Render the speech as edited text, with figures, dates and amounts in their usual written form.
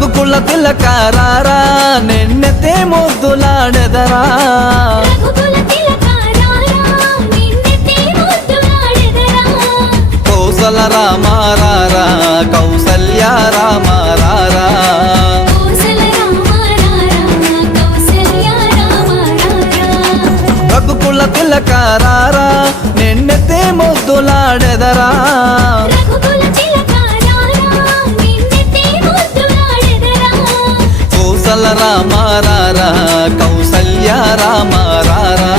రఘుకుల తిలకారారా నిన్నెతే ముద్దులాడెదరా కౌసల రామారారా కౌసల్య రామారారా రఘుకుల తిలకారారా నిన్నెతే ముద్దులాడెదరా కౌసల రామారారా కౌసల్య రామారారా